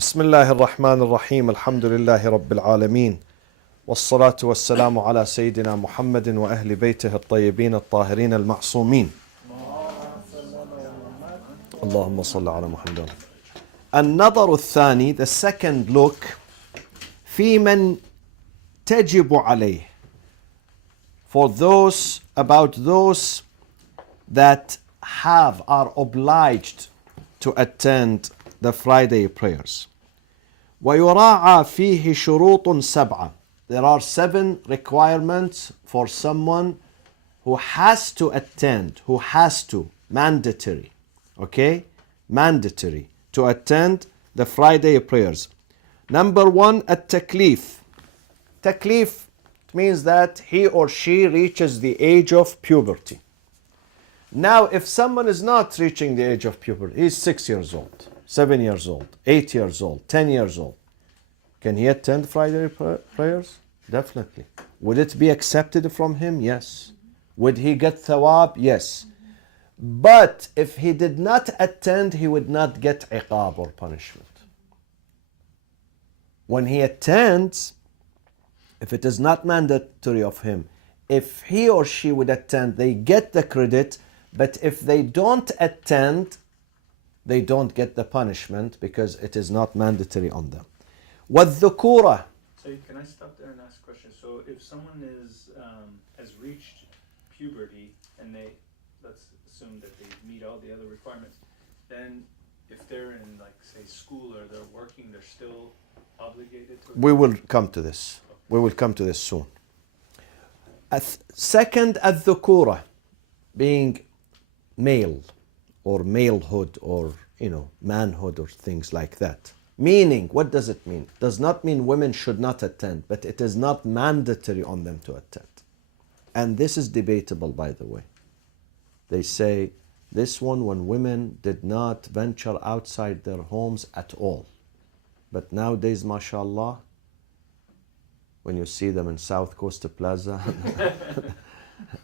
بسم الله الرحمن الرحيم الحمد لله رب العالمين والصلاة والسلام على سيدنا محمد وأهل بيته الطيبين الطاهرين المعصومين اللهم صل على محمد. النظر الثاني, the second look, في من تجب عليه, for those, about those that are obliged to attend the Friday prayers. ويراعى فيه شروط سبعة. There are 7 requirements for someone who has to attend, who has to, mandatory, okay? Mandatory to attend the Friday prayers. Number 1, التكليف. Taklif means that he or she reaches the age of puberty. Now, if someone is not reaching the age of puberty, he's 6 years old, 7 years old, 8 years old, 10 years old, can he attend Friday prayers? Definitely. Would it be accepted from him? Yes. Would he get thawab? Yes. But if he did not attend, he would not get iqab or punishment. When he attends, if it is not mandatory of him, if he or she would attend, they get the credit. But if they don't attend, they don't get the punishment because it is not mandatory on them. وَالذُّكُورَةِ. So can I stop there and ask a question? So if someone has reached puberty and let's assume that they meet all the other requirements, then if they're in, like, say, school or they're working, they're still obligated to... We will come to this. We will come to this soon. Second, الذُّكُورَةِ, being male or malehood or, manhood or things like that. Meaning, what does it mean? Does not mean women should not attend, but it is not mandatory on them to attend. And this is debatable, by the way. They say this one when women did not venture outside their homes at all. But nowadays, mashallah, when you see them in South Coast Plaza,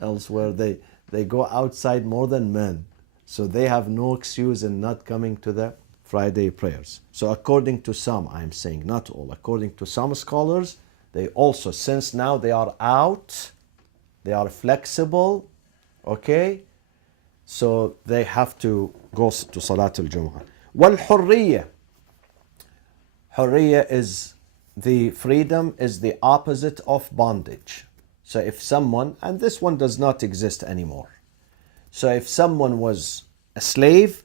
elsewhere, they go outside more than men. So they have no excuse in not coming to the Friday prayers. So according to some, I'm saying not all, according to some scholars, they also, since now they are out, they are flexible, okay? So they have to go to Salatul Jumu'ah. وَالْحُرِّيَّةِ. Hurriya is the freedom, is the opposite of bondage. So if someone, and this one does not exist anymore. So if someone was a slave,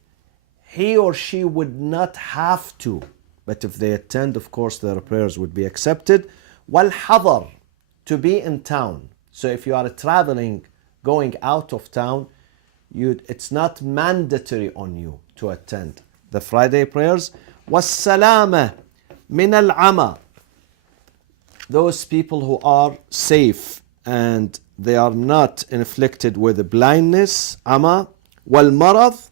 he or she would not have to. But if they attend, of course, their prayers would be accepted. وَالْحَضَرِ, to be in town. So if you are traveling, going out of town, it's not mandatory on you to attend the Friday prayers. وَالسَّلَامَةِ مِنَ الْعَمَى. Those people who are safe and they are not inflicted with blindness, ama. وَالْمَرَضِ.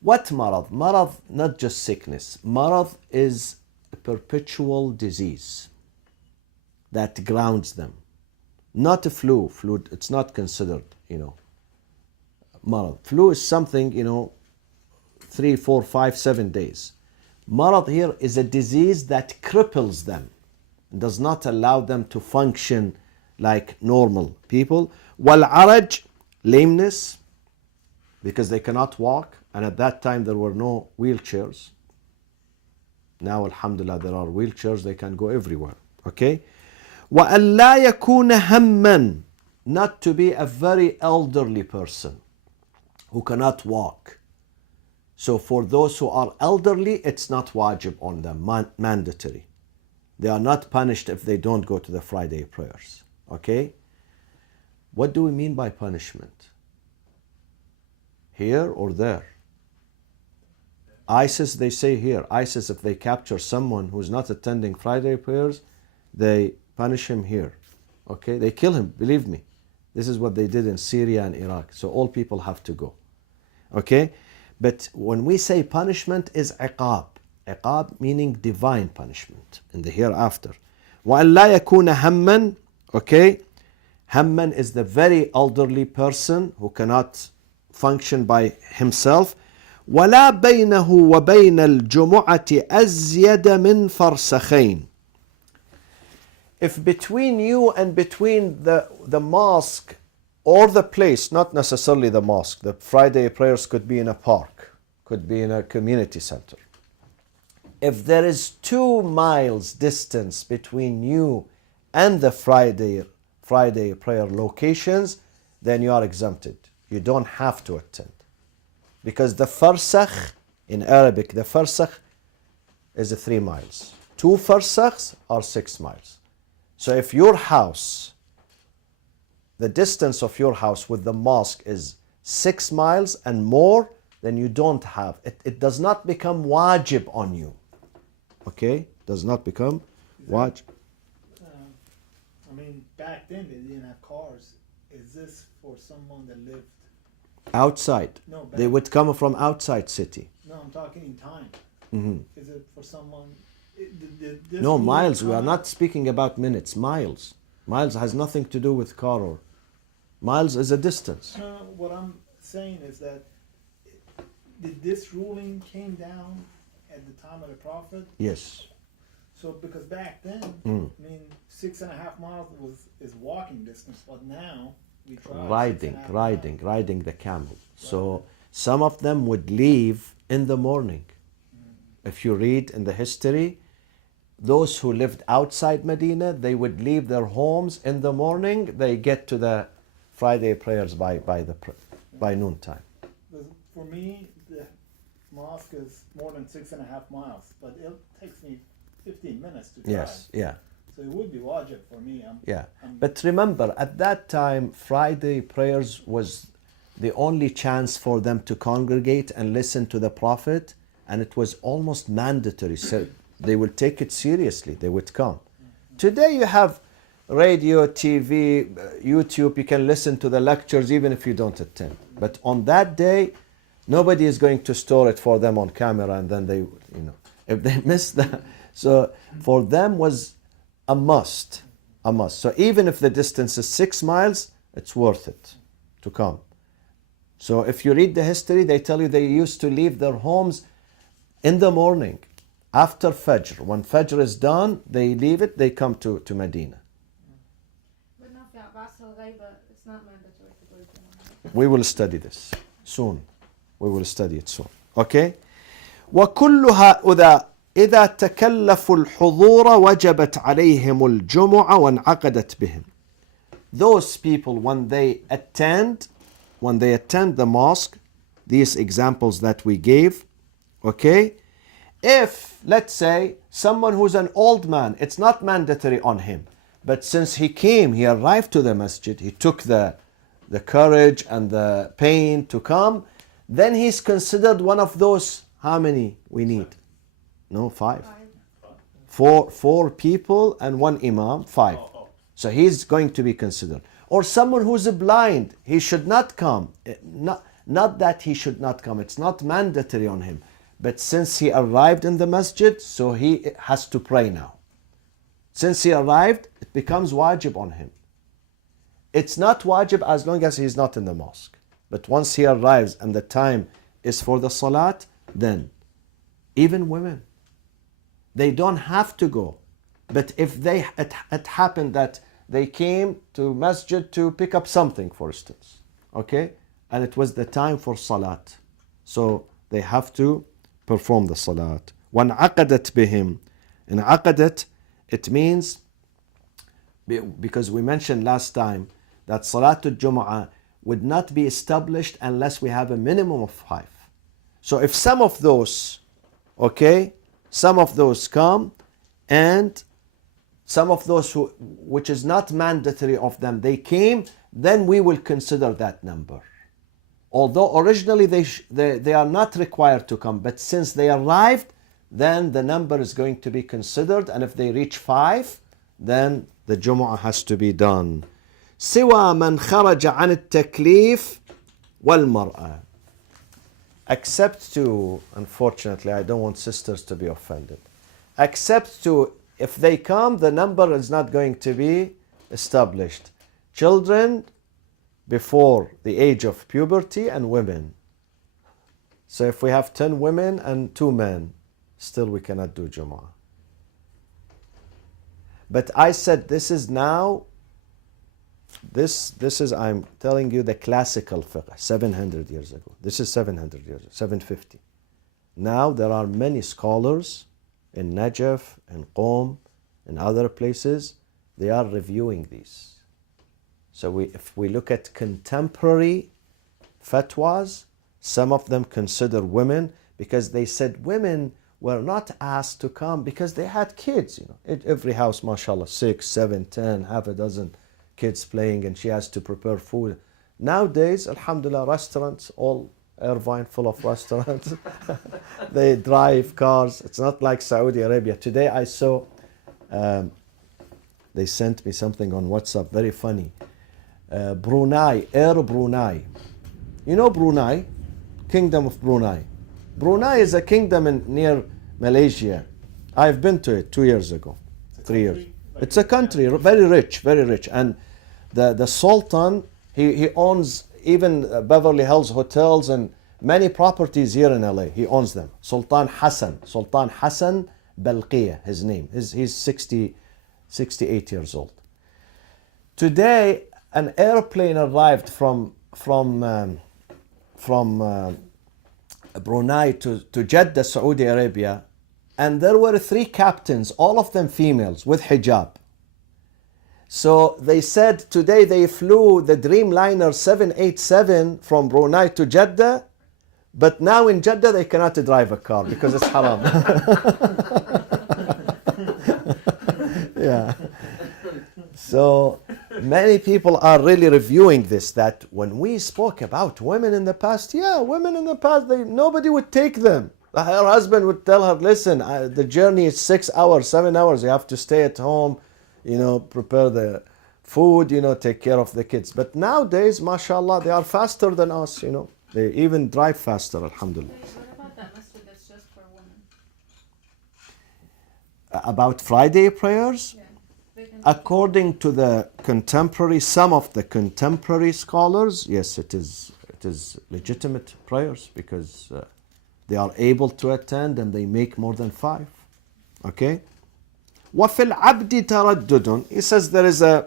What marad? Marad, not just sickness. Marad is a perpetual disease that grounds them. Not a flu. Flu, it's not considered, marad. Flu is something, 3, 4, 5, 7 days. Marad here is a disease that cripples them, does not allow them to function like normal people. وَالْعَرَجِ, lameness, because they cannot walk. And at that time, there were no wheelchairs. Now, alhamdulillah, there are wheelchairs. They can go everywhere. Okay? وَأَنْ لَا يَكُونَ هَمًّا, not to be a very elderly person who cannot walk. So for those who are elderly, it's not wajib on them, mandatory. They are not punished if they don't go to the Friday prayers. Okay? What do we mean by punishment? Here or there? ISIS, they say here, ISIS, if they capture someone who's not attending Friday prayers, they punish him here. Okay? They kill him, believe me. This is what they did in Syria and Iraq. So all people have to go. Okay? But when we say punishment is iqab. Iqab meaning divine punishment in the hereafter. وَأَنْ لَا يَكُونَ هَمًّا. Okay? Hamman is the very elderly person who cannot function by himself. ولا بينه وبين الجمعة أزيد من فرسخين. If between you and between the mosque or the place, not necessarily the mosque, the Friday prayers could be in a park, could be in a community center. If there is 2 miles distance between you and the Friday prayer locations, then you are exempted. You don't have to attend. Because the farsakh, in Arabic, the farsakh is 3 miles. 2 farsakhs are 6 miles. So if your house, the distance of your house with the mosque is 6 miles and more, then you don't have, it does not become wajib on you. Okay? Does not become wajib. I mean, back then they didn't have cars. Is this for someone that lived? Outside. No, They would come from outside city. No, I'm talking in time. Mm-hmm. Is it for someone? This No, rule miles. We are come- not speaking about minutes. Miles. Miles has nothing to do with car or. Miles is a distance. No, what I'm saying is that did this ruling came down at the time of the Prophet? Yes. So because back then, Mm. I mean, 6.5 miles is walking distance, but now we drive Riding, 6.5 riding, miles. riding the camel. So some of them would leave in the morning. If you read in the history, those who lived outside Medina, they would leave their homes in the morning. They get to the Friday prayers by noontime. Because for me, the mosque is more than 6.5 miles, but it takes me 15 minutes to drive. Yes, yeah. So it would be wajib for me. Yeah, I'm- but remember, at that time, Friday prayers was the only chance for them to congregate and listen to the Prophet, and it was almost mandatory. So they would take it seriously. They would come. Today you have radio, TV, YouTube. You can listen to the lectures even if you don't attend. But on that day, nobody is going to store it for them on camera, and then they, if they miss that. So for them was a must, a must. So even if the distance is 6 miles, it's worth it to come. So if you read the history, they tell you they used to leave their homes in the morning after Fajr. When Fajr is done, they leave it, they come to Medina. But now في عباس الغيبة, it's not mandatory to go to Jumu'ah. We will study this soon. We will study it soon. Okay? وكلها إذا تكلفوا الحضور وجبت عليهم الجمعة وانعقدت بهم. Those people, when they attend the mosque, these examples that we gave, okay? If, let's say, someone who's an old man, it's not mandatory on him. But since he came, he arrived to the masjid, he took the courage and the pain to come, then he's considered one of those, how many we need? No, 5. 4 people and 1 imam, 5. So he's going to be considered. Or someone who's blind, he should not come. Not that he should not come, it's not mandatory on him. But since he arrived in the masjid, so he has to pray now. Since he arrived, it becomes wajib on him. It's not wajib as long as he's not in the mosque. But once he arrives and the time is for the salat, then even women, they don't have to go. But if it happened that they came to masjid to pick up something, for instance, okay, and it was the time for salat, so they have to perform the salat. وَانْعَقَدَتْ بِهِمْ. انعقدت, it means, because we mentioned last time that Salatul Jumu'ah would not be established unless we have a minimum of 5. So if some of those, okay, some of those come, and some of those which is not mandatory of them, they came, then we will consider that number. Although originally they are not required to come, but since they arrived, then the number is going to be considered, and if they reach 5, then the Jumu'ah has to be done. سوى من خرج عن التكليف والمرأة. Except to, unfortunately, I don't want sisters to be offended. Except to, if they come, the number is not going to be established. Children before the age of puberty and women. So if we have 10 women and 2 men, still we cannot do Jumu'ah. But I said this is now, this is, I'm telling you, the classical fiqh, 700 years ago. This is 700 years, 750. Now there are many scholars in Najaf, in Qom, in other places, they are reviewing these. So if we look at contemporary fatwas, some of them consider women, because they said women were not asked to come because they had kids. Every house, mashallah, 6, 7, 10, half a dozen kids playing, and she has to prepare food. Nowadays, alhamdulillah, restaurants, all Irvine full of restaurants. They drive cars. It's not like Saudi Arabia. Today I saw, they sent me something on WhatsApp, very funny. Brunei, Air Brunei. You know Brunei? Kingdom of Brunei. Brunei is a kingdom near Malaysia. I've been to it 2 years ago, 3 years. It's a country, very rich, very rich. And the Sultan, he owns even Beverly Hills hotels and many properties here in LA. He owns them. Sultan Hassan Balqiyah, his name. He's 68 years old. Today, an airplane arrived from Brunei to Jeddah, Saudi Arabia, and there were 3 captains, all of them females with hijab. So they said today they flew the Dreamliner 787 from Brunei to Jeddah, but now in Jeddah they cannot drive a car because it's haram. Yeah. So many people are really reviewing this, that when we spoke about women in the past, women in the past, nobody would take them. Her husband would tell her, listen, the journey is 6 hours, 7 hours, you have to stay at home, prepare the food, take care of the kids. But nowadays, mashallah, they are faster than us, They even drive faster, alhamdulillah. What about that masjid that's just for women? About Friday prayers? Yeah. They can According to some of the contemporary scholars, yes, it is legitimate prayers because they are able to attend and they make more than 5. Okay? وَفِي الْعَبْدِ تَرَدُّدٌ. He says there is a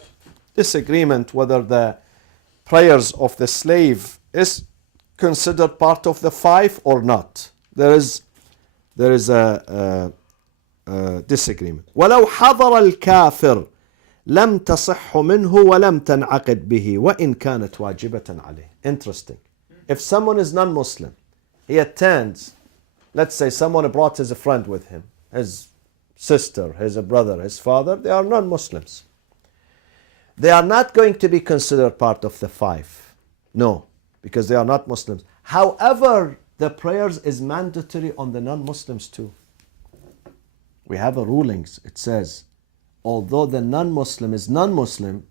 disagreement whether the prayers of the slave is considered part of the 5 or not. There is a disagreement. وَلَوْ حَضَرَ الْكَافِرُ لَمْ تَصِحُّ مِنْهُ وَلَمْ تَنْعَقِدْ بِهِ وَإِنْ كَانَتْ وَاجِبَةً عَلَيْهِ. Interesting. If someone is non-Muslim, he attends, let's say someone brought his friend with him, his sister, his brother, his father, they are non-Muslims. They are not going to be considered part of the 5. No, because they are not Muslims. However, the prayers is mandatory on the non-Muslims too. We have a rulings. It says, although the non-Muslim is non-Muslim,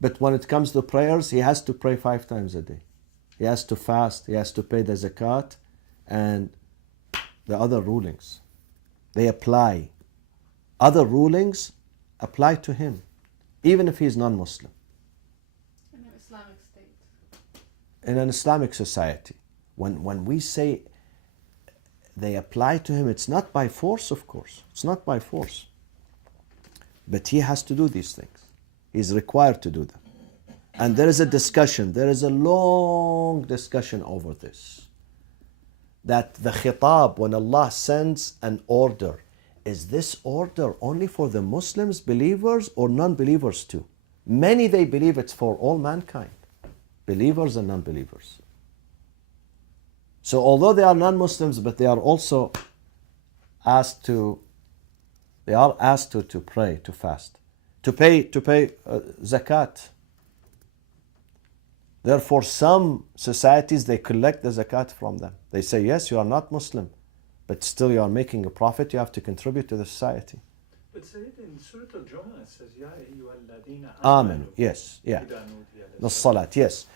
but when it comes to prayers, he has to pray 5 times a day. He has to fast, he has to pay the zakat, and the other rulings. They apply. Other rulings apply to him, even if he is non-Muslim. in an Islamic state. In an Islamic society, when we say they apply to him, it's not by force, of course. It's not by force. But he has to do these things. He's required to do them. And there is a discussion, there is a long discussion over this. That the khitab, when Allah sends an order, is this order only for the Muslims, believers, or non-believers too? Many, they believe it's for all mankind, believers and non-believers. So although they are non-Muslims, but they are also asked to pray, to fast, to pay zakat. Therefore, some societies, they collect the zakat from them. They say, yes, you are not Muslim, but still you are making a profit, you have to contribute to the society. But Sayyid, in Surah Al-Jumu'ah it says, Ya ayyuhalladhina Amen. Yes, yeah. idha nudiya The salat, yes.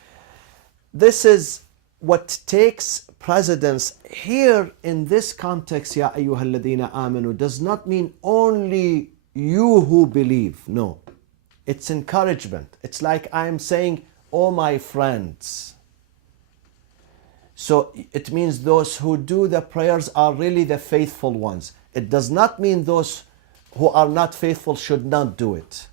This is what takes precedence here in this context. Ya ayyuhalladhina amanu does not mean only you who believe. No. It's encouragement. It's like I'm saying, oh my friends, So it means those who do the prayers are really the faithful ones. It does not mean those who are not faithful should not do it.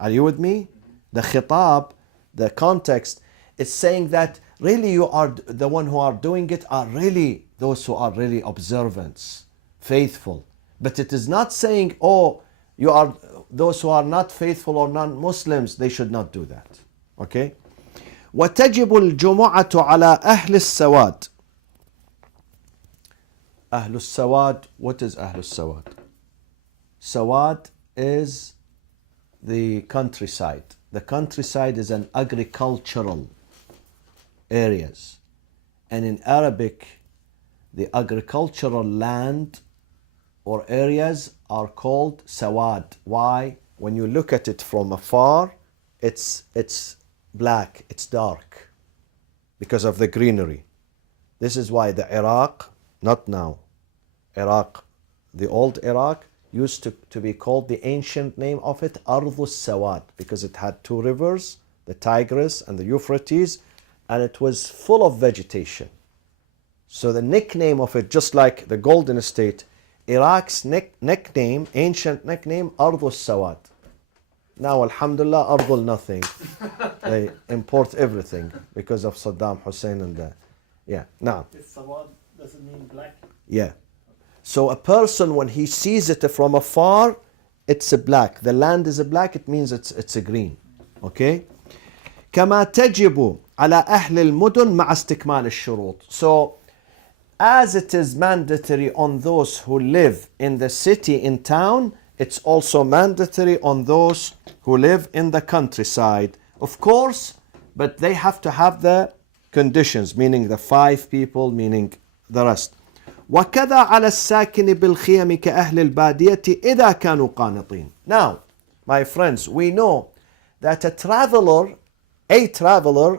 Are you with me? The khitab, the context, is saying that really you are the one who are doing it are really those who are really observant, faithful. But it is not saying, oh, you are those who are not faithful or non-Muslims, they should not do that. Okay? وتجب الجمعة على أهل السواد. أهل السواد, what is أهل السواد? Sawad is the countryside. The countryside is an agricultural areas. And in Arabic, the agricultural land or areas are called sawad. Why? When you look at it from afar, it's black, it's dark because of the greenery. This is why the Iraq, not now, Iraq, the old Iraq, used to be called, the ancient name of it, Ardhus Sawad, because it had two rivers, the Tigris and the Euphrates, and it was full of vegetation. So the nickname of it, just like the Golden State, Iraq's nickname, ancient nickname, Ardhus Sawad. Now, alhamdulillah, Ardhul nothing. They import everything because of Saddam Hussein and the, yeah, now. Is Sawad, does it mean black? Yeah. So a person, when he sees it from afar, it's a black. The land is a black, it means it's a green. Okay? كما تجب على أهل المدن مع استكمال الشروط. So, as it is mandatory on those who live in the city, in town, it's also mandatory on those who live in the countryside. Of course, but they have to have the conditions, meaning the 5 people, meaning the rest. وكذا على الساكن بالخيم كأهل البادية إذا كانوا قانطين. Now, my friends, we know that a traveler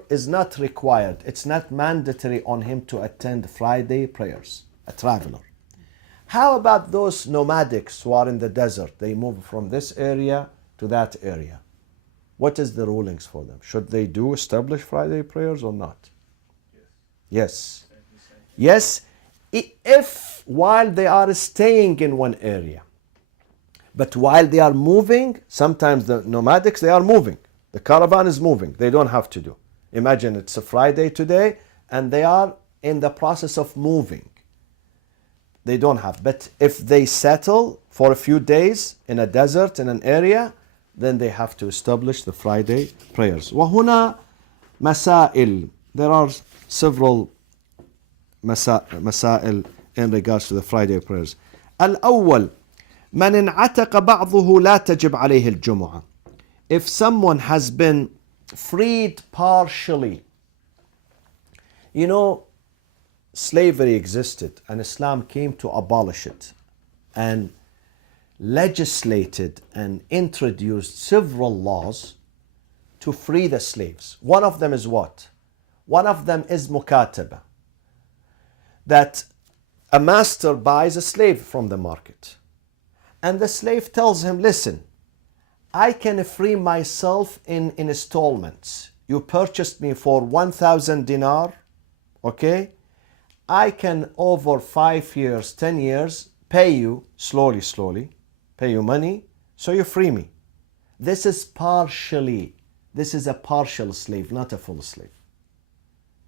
is not required. It's not mandatory on him to attend Friday prayers. A traveler. How about those nomadics who are in the desert? They move from this area to that area. What is the rulings for them? Should they do establish Friday prayers or not? Yes. Yes, if while they are staying in one area. But while they are moving, sometimes the nomadics, they are moving. The caravan is moving. They don't have to do. Imagine it's a Friday today and they are in the process of moving. They don't have. But if they settle for a few days in a desert, in an area, then they have to establish the Friday prayers. وهنا مسائل. There are several مسائل in regards to the Friday prayers. الأول من انعتق بعضه لا تجب عليه الجمعة. If someone has been freed partially, you know, slavery existed and Islam came to abolish it and legislated and introduced several laws to free the slaves. One of them is what? One of them is mukataba. That a master buys a slave from the market. And the slave tells him, listen, I can free myself in installments. You purchased me for 1,000 dinar, okay? I can over 5 years, 10 years, pay you slowly, pay you money, so you free me. This is partially, this is a partial slave, not a full slave.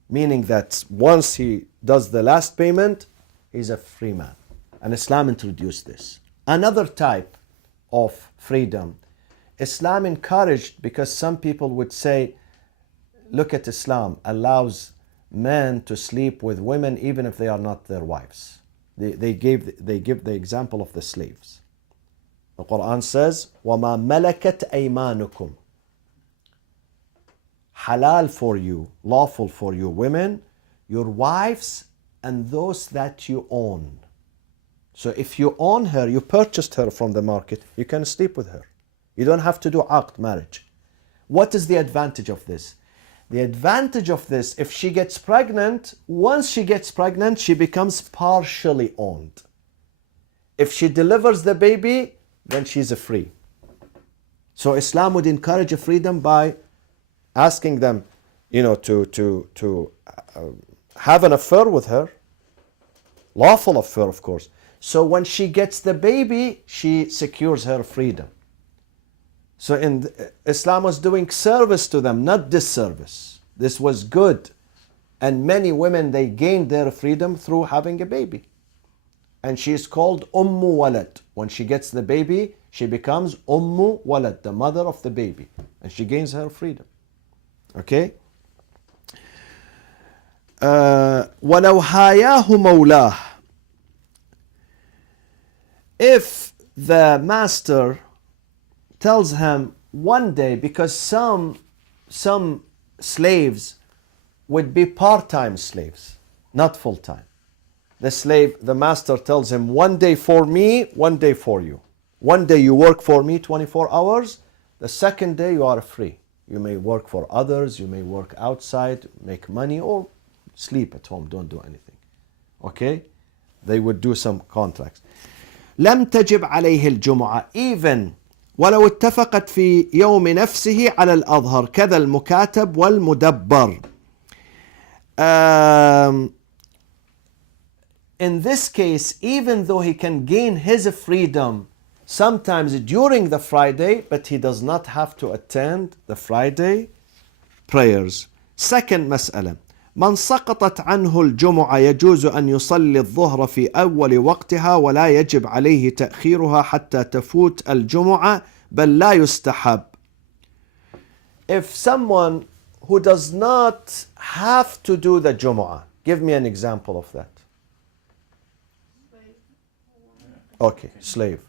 Meaning that once he does the last payment, he's a free man. And Islam introduced this. Another type of freedom, Islam encouraged, because some people would say, look at Islam, allows men to sleep with women even if they are not their wives. They give the example of the slaves. The Quran says, وَمَا مَلَكَتْ أَيْمَانُكُمْ. Halal for you, lawful for you women, your wives and those that you own. So if you own her, you purchased her from the market, you can sleep with her. You don't have to do aqd, marriage. What is the advantage of this? The advantage of this, if she gets pregnant, once she gets pregnant, she becomes partially owned. If she delivers the baby, then she's a free. So Islam would encourage a freedom by asking them, you know, to have an affair with her. Lawful affair, of course. So when she gets the baby, she secures her freedom. So Islam was doing service to them, not disservice. This was good. And many women, they gained their freedom through having a baby. And she is called Ummu Walad. When she gets the baby, she becomes Ummu Walad, the mother of the baby. And she gains her freedom. Okay? وَلَوْ هَايَاهُ مَوْلَاهُ. If the master tells him one day, because some slaves would be part-time slaves, not full-time. The master tells him, one day for me, one day for you. One day you work for me 24 hours, the second day you are free. You may work for others, you may work outside, make money, or sleep at home, don't do anything. Okay? They would do some contracts. لم تجب عليه الجمعة even ولو اتفقت في يوم نفسه على الأظهر كذا المكاتب والمدبر. In this case, even though he can gain his freedom sometimes during the Friday, but he does not have to attend the Friday prayers. Second مسألة. من سقطت عنه الجمعة يجوز أن يصلي الظهر في أول وقتها ولا يجب عليه تأخيرها حتى تفوت الجمعة بل لا يستحب. If someone who does not have to do the Jumu'ah, give me an example of that. Okay, slave.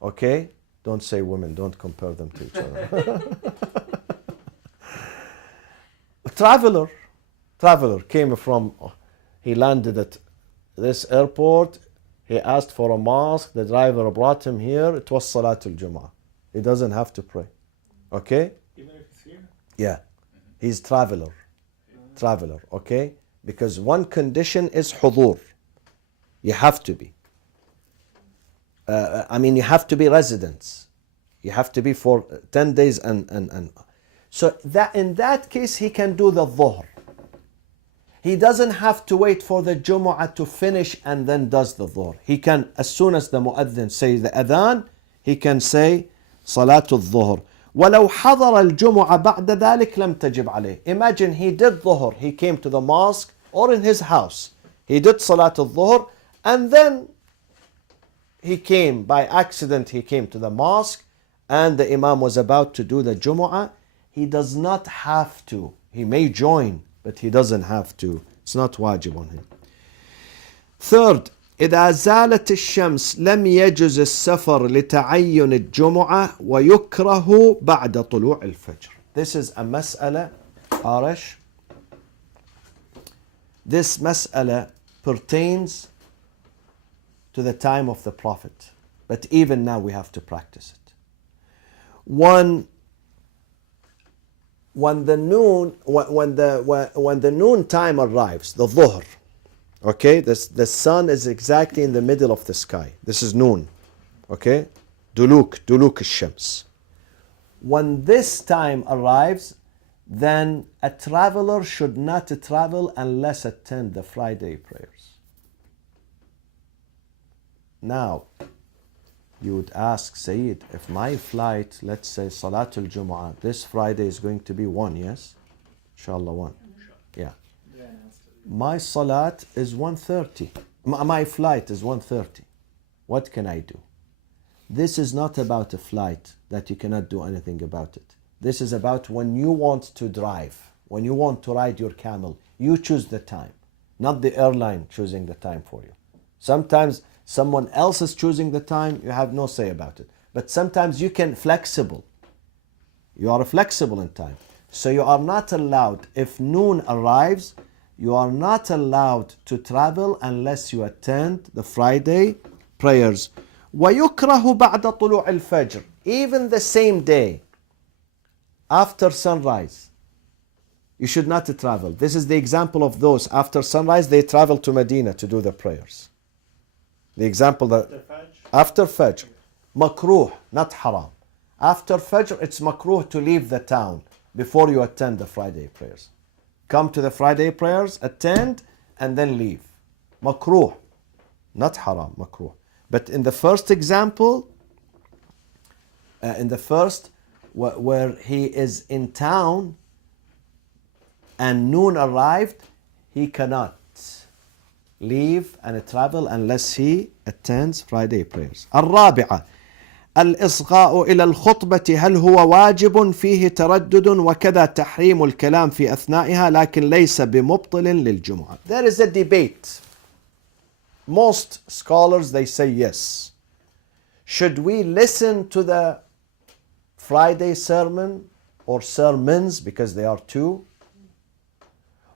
Okay? Don't say women, don't compare them to each other. Traveler came from, he landed at this airport, he asked for a mosque, the driver brought him here, it was Salatul Jumu'ah. He doesn't have to pray. Okay? Even if it's here? Yeah. He's traveler, okay? Because one condition is hudur. You have to be. You have to be residents. You have to be for 10 days and. So that in that case, he can do the dhuhr. He doesn't have to wait for the Jumu'ah to finish and then does the dhuhr. He can, as soon as the mu'adhin says the adhan, he can say Salatul Dhuhr. وَلَوْ حَضَرَ الْجُمُعَ بَعْدَ ذَلِكَ لَمْ تَجِبْ عَلَيْهِ. Imagine he did dhuhr, he came to the mosque or in his house. He did Salatul Dhuhr and then he came, by accident he came to the mosque and the Imam was about to do the Jumu'ah. He does not have to. He may join, but he doesn't have to. It's not wajib on him. Third, إذا زالت الشمس لم يجز السفر لتعين الجمعة ويكره بعد طلوع الفجر. This is a mas'ala, Arash. This mas'ala pertains to the time of the Prophet. But even now we have to practice it. When the noon time arrives, the dhuhr, okay, the sun is exactly in the middle of the sky. This is noon, okay, duluk al-shams. When this time arrives, then a traveler should not travel unless attend the Friday prayers. Now, you would ask, Sayyid, if my flight, let's say Salatul Jumu'ah, this Friday is going to be 1, yes? Inshallah 1. Yeah. My Salat is 1:30. My flight is 1:30. What can I do? This is not about a flight that you cannot do anything about it. This is about when you want to drive, when you want to ride your camel, you choose the time, not the airline choosing the time for you. Sometimes someone else is choosing the time, you have no say about it. But sometimes you can flexible. You are flexible in time. So you are not allowed, if noon arrives, you are not allowed to travel unless you attend the Friday prayers. وَيُكْرَهُ بَعْدَ طُلُوعِ الْفَجْرِ. Even the same day, after sunrise, you should not travel. This is the example of those. After sunrise, they travel to Medina to do the prayers. The example that after Fajr, makruh, not haram. After Fajr, it's makruh to leave the town before you attend the Friday prayers. come to the Friday prayers, attend, and then leave. Makruh. Not haram, makruh. But in the first example, where he is in town and noon arrived, he cannot leave and travel unless he attends Friday prayers. الرابعة الإصغاء إلى الخطبة هل هو واجب فيه تردد وكذا تحريم الكلام في أثنائها لكن ليس بمبطل للجمعة. There is a debate. Most scholars, they say yes. Should we listen to the Friday sermon or sermons, because they are two?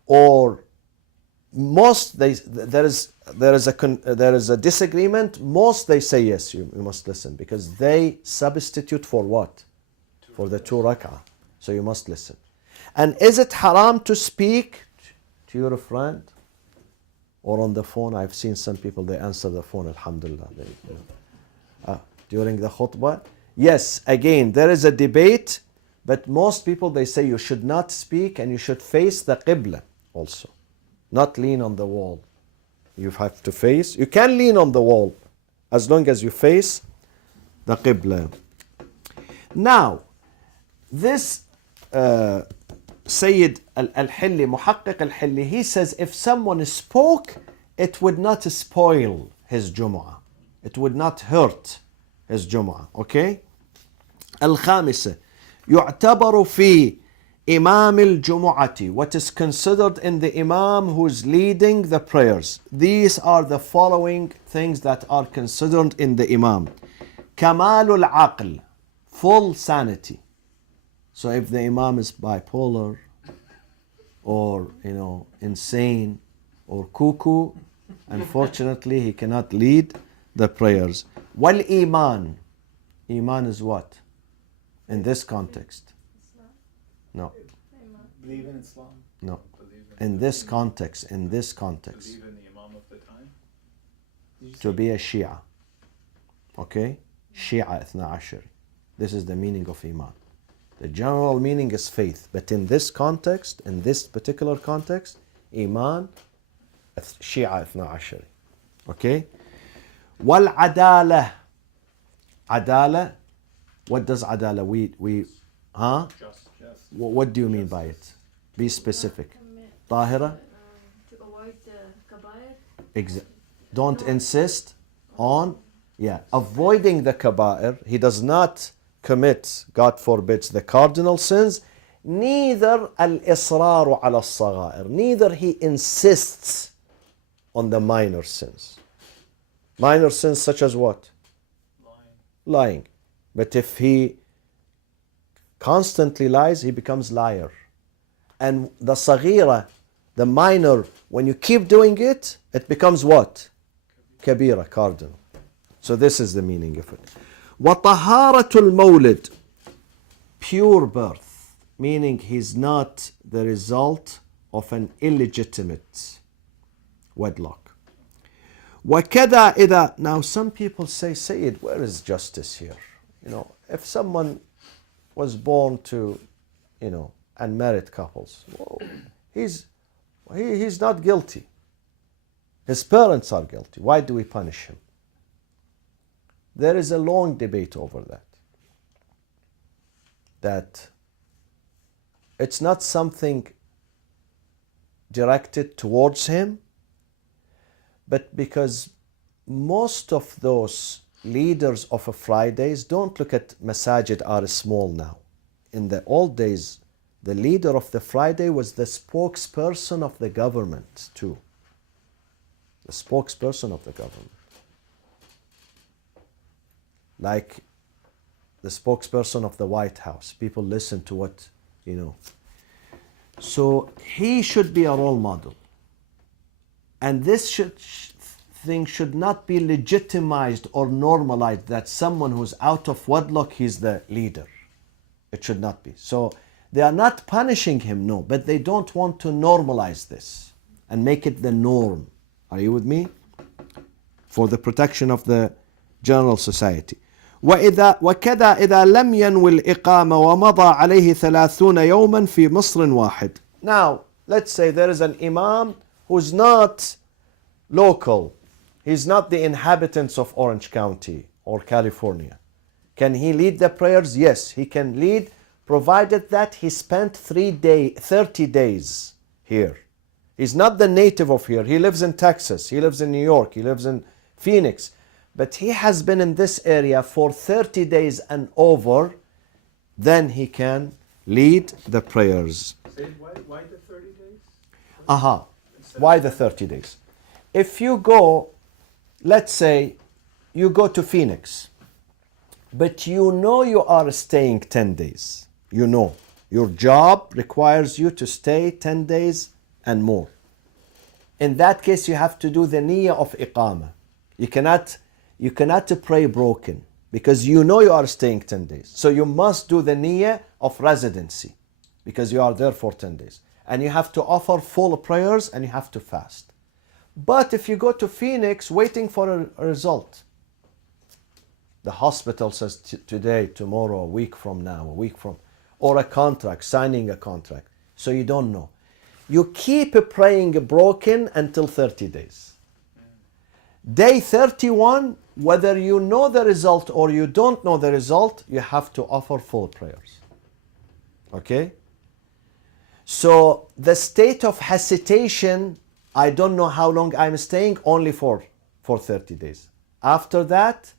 Or most, there is a disagreement. Most, they say yes, you must listen, because they substitute for what? For the 2 rak'ah. So you must listen. And is it haram to speak to your friend or on the phone? I've seen some people, they answer the phone, alhamdulillah, during the khutbah. Yes, again, there is a debate, but most people, they say you should not speak and you should face the qibla also, not lean on the wall. You have to face, you can lean on the wall as long as you face the qibla. Now, this Sayyid al-Hilli, Muhaqqiq al-Hilli, he says if someone spoke, it would not spoil his Jumu'ah. It would not hurt his Jumu'ah. Okay? الخامسة يعتبر في إمام الجمعة, what is considered in the Imam who is leading the prayers. These are the following things that are considered in the Imam. كمال العقل, full sanity. So if the Imam is bipolar or insane or cuckoo, unfortunately he cannot lead the prayers. Wal iman, iman is what in this context? No, Believe in Islam. no. In this context, Believe in the Imam of the time. to be a Shia. Okay, Shia Ithna Ashari. This is the meaning of iman. The general meaning is faith, but in this context, in this particular context, iman, Shia Ithna Ashari. Okay? Wal adala. Adala. What does adala? Just. What do you mean by it? Be specific. Tahira. To avoid the kabair. Don't insist on, avoiding the kaba'ir. He does not commit, God forbids, the cardinal sins. Neither al-israru ala al-sagha'ir. Neither he insists on the minor sins. Minor sins such as what? Lying. But if he constantly lies, he becomes liar. And the saghira, the minor, when you keep doing it, it becomes what? Kabira, cardinal. So this is the meaning of it. وَطَهَارَةُ الْمَوْلِدِ, pure birth, meaning he's not the result of an illegitimate wedlock. وَكَذَا إِذَا, now some people say, Sayyid, where is justice here? If someone was born to, unmarried couples, he's not guilty. His parents are guilty. Why do we punish him? There is a long debate over that. That it's not something directed towards him, but because most of those leaders of a Fridays, don't look at masajid are small now. In the old days, the leader of the Friday was the spokesperson of the government too. The spokesperson of the government. Like the spokesperson of the White House. People listen to what, So he should be a role model. And this thing should not be legitimized or normalized that someone who's out of wedlock, he's the leader. It should not be. So they are not punishing him, no, but they don't want to normalize this and make it the norm. Are you with me? For the protection of the general society. وكذا إذا لم ينوي الإقامة ومضى عليه 30 يوما في مصر واحد. Now, Let's say there is an imam who's not local. He's not the inhabitants of Orange County or California. Can he lead the prayers? Yes, he can lead, provided that he spent 30 days here. He's not the native of here. He lives in Texas. He lives in New York. He lives in Phoenix. But he has been in this area for 30 days and over. Then he can lead the prayers. Say, why the 30 days? Aha. Instead Why of the 10? 30 days? If you go, let's say, you go to Phoenix, but you know you are staying 10 days. You know. Your job requires you to stay 10 days and more. In that case, you have to do the niyyah of iqamah. You cannot pray broken because you know you are staying 10 days. So you must do the niyyah of residency because you are there for 10 days. And you have to offer full prayers and you have to fast. But if you go to Phoenix waiting for a result, the hospital says today, tomorrow, a week from now, or a contract, signing a contract. So you don't know. You keep praying broken until 30 days. Day 31, whether you know the result or you don't know the result, you have to offer full prayers. Okay? So the state of hesitation, I don't know how long I'm staying, only for 30 days. After that,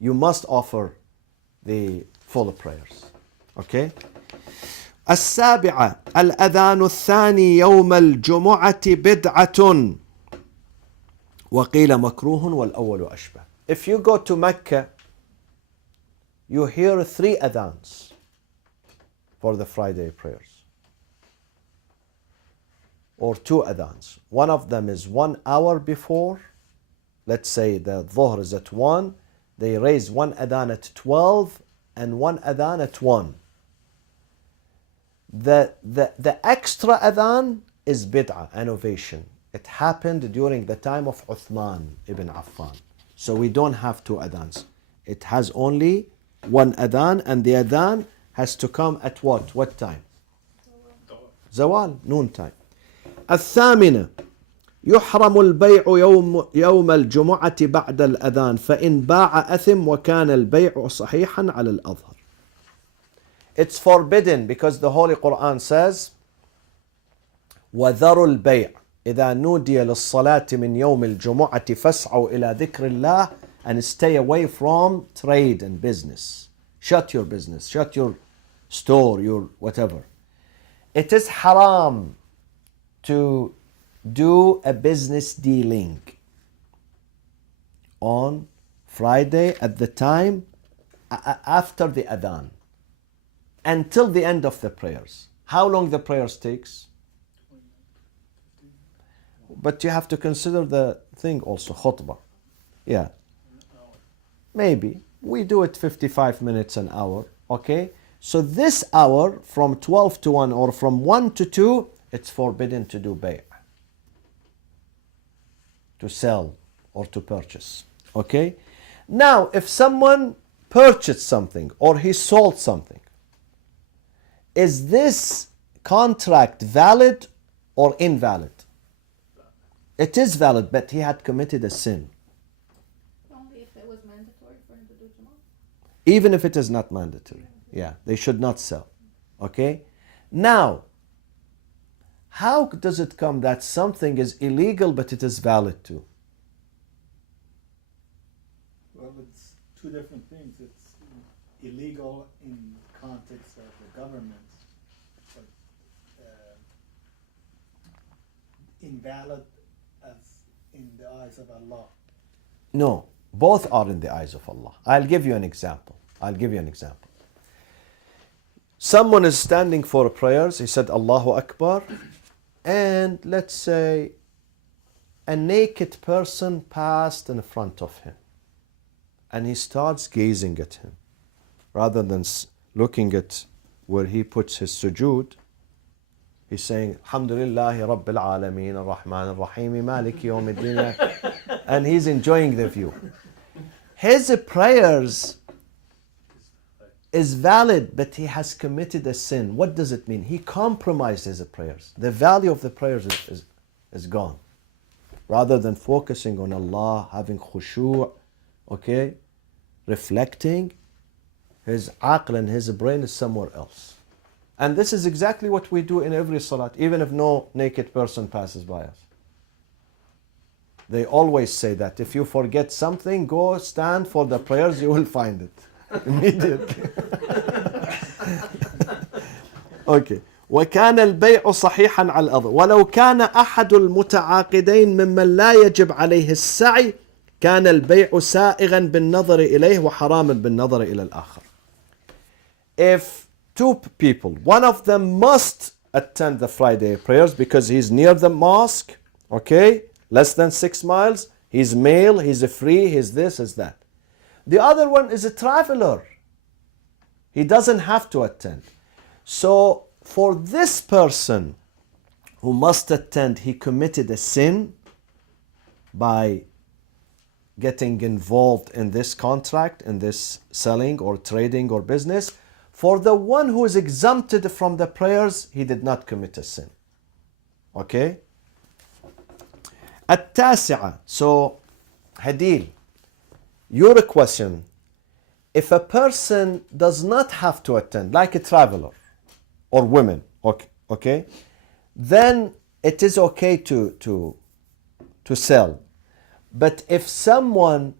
you must offer the full prayers. Okay? السابعة الأذان الثاني يوم الجمعة بدعة وقيل مكروه والأول أشبه. If you go to Mecca, you hear 3 adhans for the Friday prayers. Or 2 adhans. One of them is 1 hour before. Let's say the Dhuhr is at 1. They raise 1 adhan at 12 and 1 adhan at 1. The extra adhan is bid'ah, innovation. It happened during the time of Uthman ibn Affan. So we don't have 2 adhans. It has only 1 adhan, and the adhan has to come at what? What time? Zawal, noon time. الثامنة يحرم البيع يوم الجمعة بعد الأذان فإن باع أثم وكان البيع صحيحا على الأظهر. It's forbidden because the Holy Quran says وذروا البيع إذا نودي للصلاة من يوم الجمعة فاسعوا إلى ذكر الله, and stay away from trade and business. Shut your business, shut your store, your whatever. It is haram to do a business dealing on Friday at the time after the adhan until the end of the prayers. How long the prayers takes? But you have to consider the thing also, khutbah. Yeah. Maybe. We do it 55 minutes an hour. Okay? So this hour from 12 to 1 or from 1 to 2, it's forbidden to do bay', to sell or to purchase. Okay? Now, if someone purchased something or he sold something, is this contract valid or invalid? It is valid, but he had committed a sin. Only if it was mandatory for him to do Jumu'ah. Even if it is not mandatory. Yeah, they should not sell. Okay? Now, how does it come that something is illegal but it is valid too? Well, it's 2 different things. It's illegal in context of the government, but invalid as in the eyes of Allah. No, both are in the eyes of Allah. I'll give you an example. Someone is standing for prayers. He said Allahu Akbar, and let's say a naked person passed in front of him, and he starts gazing at him rather than looking at where he puts his sujood. He's saying Alhamdulillahi Rabbil Alameen Ar-Rahman Ar-Rahim Maliki Yawm Ad-Din, and he's enjoying the view. His prayers is valid, but he has committed a sin. What does it mean? He compromised his prayers. The value of the prayers is gone. Rather than focusing on Allah, having khushu', okay, reflecting, his aql and his brain is somewhere else. And this is exactly what we do in every salat, even if no naked person passes by us. They always say that if you forget something, go stand for the prayers, you will find it immediately. Okay. وكان البيع صحيحا على الأرض ولو كان أحد المتعاقدين ممن لا يجب عليه السعي كان البيع سائغا بالنظر إليه وحراما بالنظر إلى الآخر. If two people, one of them must attend the Friday prayers because he's near the mosque, okay, less than 6 miles, he's male, he's free, he's this, he's that. The other one is a traveler. He doesn't have to attend. So for this person who must attend, he committed a sin by getting involved in this contract, in this selling or trading or business. For the one who is exempted from the prayers, he did not commit a sin. Okay? التاسعة. So, Hadil, your question, if a person does not have to attend, like a traveler or women, okay, then it is okay to sell. But if someone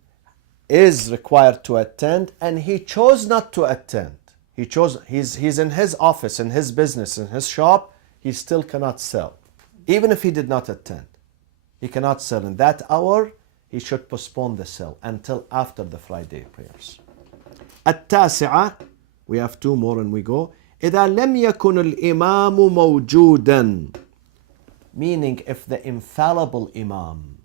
is required to attend and he chose not to attend, he's in his office, in his business, in his shop, he still cannot sell. Even if he did not attend, he cannot sell. In that hour, he should postpone the sale until after the Friday prayers. التاسعة, we have 2 more and we go. إذا لم يكن الإمام موجودا, meaning if the infallible Imam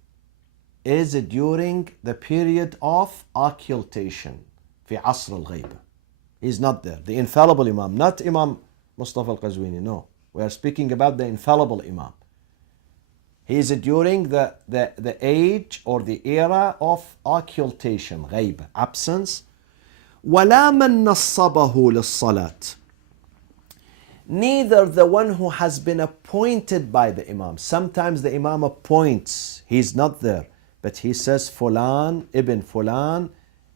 is during the period of occultation في عصر الغيبة. He's not there. The infallible Imam, not Imam Mustafa al-Qazwini, no. We are speaking about the infallible Imam. He is during the age or the era of occultation, غيبة, absence. ولا من نصبه للصلاة. Neither the one who has been appointed by the Imam. Sometimes the Imam appoints, he's not there, but he says, Fulan ibn Fulan,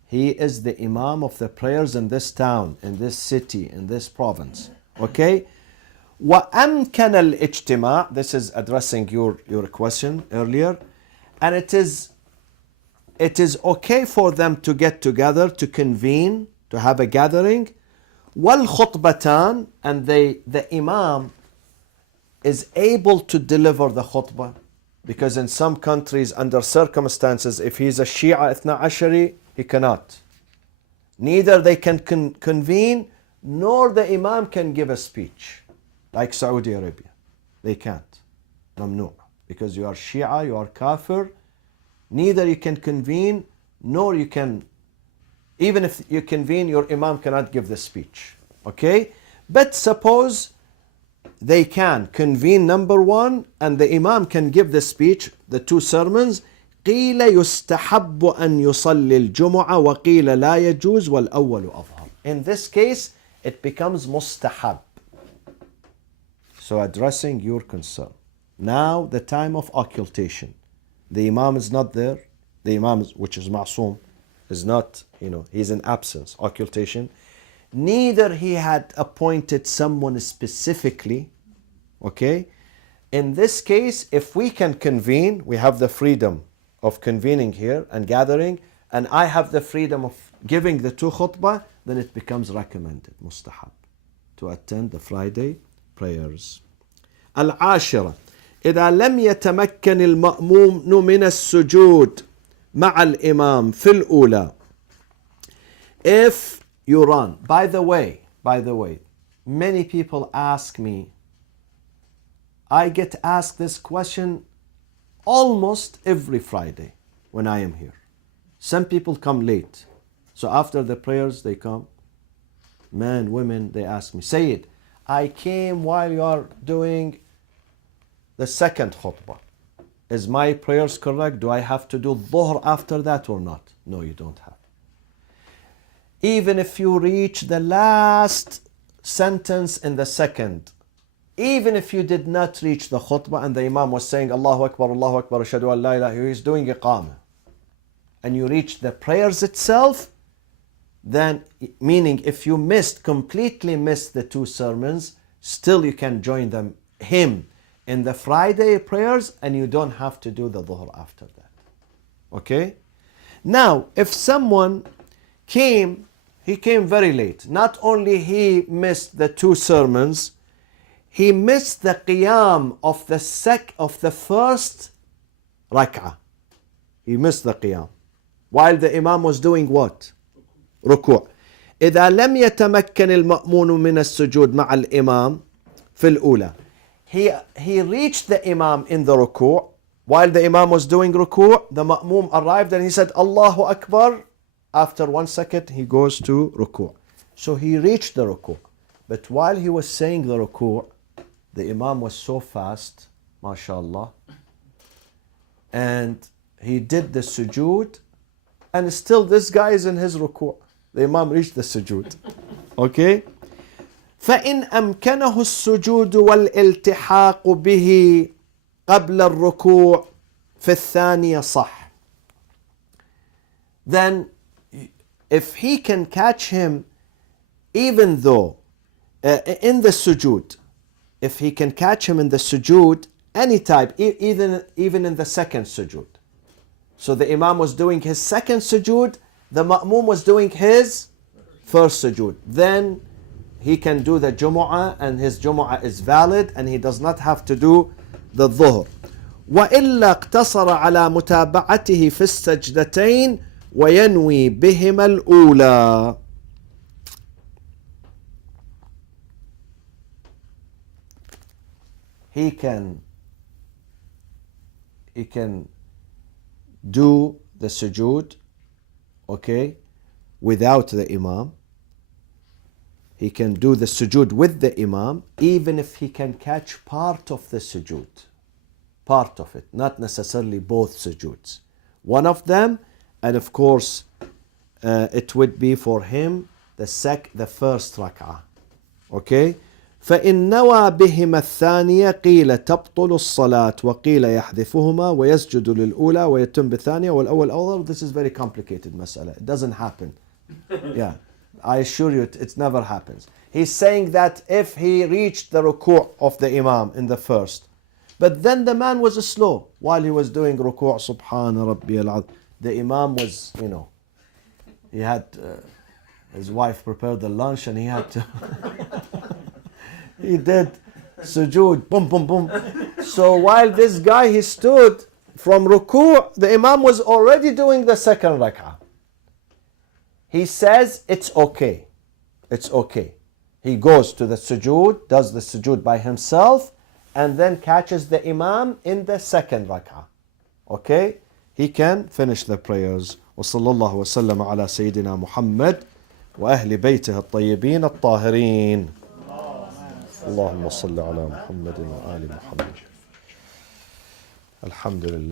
he is the Imam of the prayers in this town, in this city, in this province. Okay? وَأَمْكَنَ الْإِجْتِمَاع. This is addressing your question earlier. And it is okay for them to get together, to convene, to have a gathering. وَالْخُطْبَتَانِ. And the Imam is able to deliver the khutbah. Because in some countries, under circumstances, if he's a Shia Ithna Ashari, he cannot. Neither they can convene, nor the Imam can give a speech. Like Saudi Arabia. They can't. Mamnu'. Because you are Shia, you are Kafir. Neither you can convene, nor you can, even if you convene, your Imam cannot give the speech. Okay? But suppose they can convene, number one, and the Imam can give the speech, the 2 sermons. قيل يستحب أن يصلي الجمعة وقيل لا يجوز والأول أظهر. In this case, it becomes mustahab. So addressing your concern. Now the time of occultation. The Imam is not there. The Imam, which is ma'soom, is not, he's in absence, occultation. Neither he had appointed someone specifically. Okay? In this case, if we can convene, we have the freedom of convening here and gathering, and I have the freedom of giving the 2 khutbah, then it becomes recommended, mustahab, to attend the Friday prayers. العاشرة. إذا لم يتمكن المأموم من السجود مع الإمام في الأولى. If you run, by the way, many people ask me, I get asked this question almost every Friday when I am here. Some people come late. So after the prayers they come. Men, women, they ask me, Sayyid, I came while you are doing the 2nd khutbah. Is my prayers correct? Do I have to do dhuhr after that or not? No, you don't have. Even if you reach the last sentence in the second, even if you did not reach the khutbah and the Imam was saying Allahu Akbar, Ashhadu an la ilaha, he's doing iqamah, and you reach the prayers itself, then, meaning if you completely missed the two sermons, still you can join him in the Friday prayers, and you don't have to do the dhuhr after that. Okay? Now, if someone he came very late. Not only he missed the two sermons, he missed the qiyam of the first rak'ah. He missed the qiyam. While the Imam was doing what? ركوع. إذا لم يتمكن المأمون من السجود مع الإمام في الأولى. He reached the Imam in the ruku'. While the Imam was doing ruku', the Ma'mum arrived and he said Allahu Akbar. After 1 second, he goes to ruku'. So he reached the ruku'. But while he was saying the ruku', the Imam was so fast, mashallah, and he did the sujood, and still this guy is in his ruku'. The Imam reached the sujood. Okay? فإن أمكنه السجود والالتحاق به قبل الركوع في الثانية صح. Then if he can catch him even though in the sujood, if he can catch him in the sujood any type, even in the second sujood. So the Imam was doing his second sujood, the Ma'mum was doing his first sujood. Then he can do the Jumu'ah and his Jumu'ah is valid and he does not have to do the Dhuhr. وإلا اقتصر على متابعته في السجدتين وينوي بهما الأولى. He can do the sujood, okay, without the Imam. He can do the sujood with the Imam, even if he can catch part of the sujood. Part of it, not necessarily both sujoods. One of them, and of course, it would be for him the first rak'ah. Okay? فإن نوى بهما الثانية قيل تبطل الصلاة وقيل يحذفهما ويسجد للأولى ويتم بالثانية والأول أوضر. This is very complicated مسألة. It doesn't happen. Yeah, I assure you it never happens. He's saying that if he reached the ruku' of the Imam in the first, but then the man was slow while he was doing ruku', Subhana Rabbi al-Azim. The Imam was, he had his wife prepared the lunch and he had to he did sujood, boom, boom, boom. So while this guy, he stood from ruku', the Imam was already doing the second rak'ah. He says, it's okay. It's okay. He goes to the sujood, does the sujood by himself, and then catches the Imam in the second rak'ah. Okay? He can finish the prayers. وصلى الله وسلم على سيدنا محمد وأهل بيته الطيبين الطاهرين. اللهم صل على محمد وآل محمد. الحمد لله.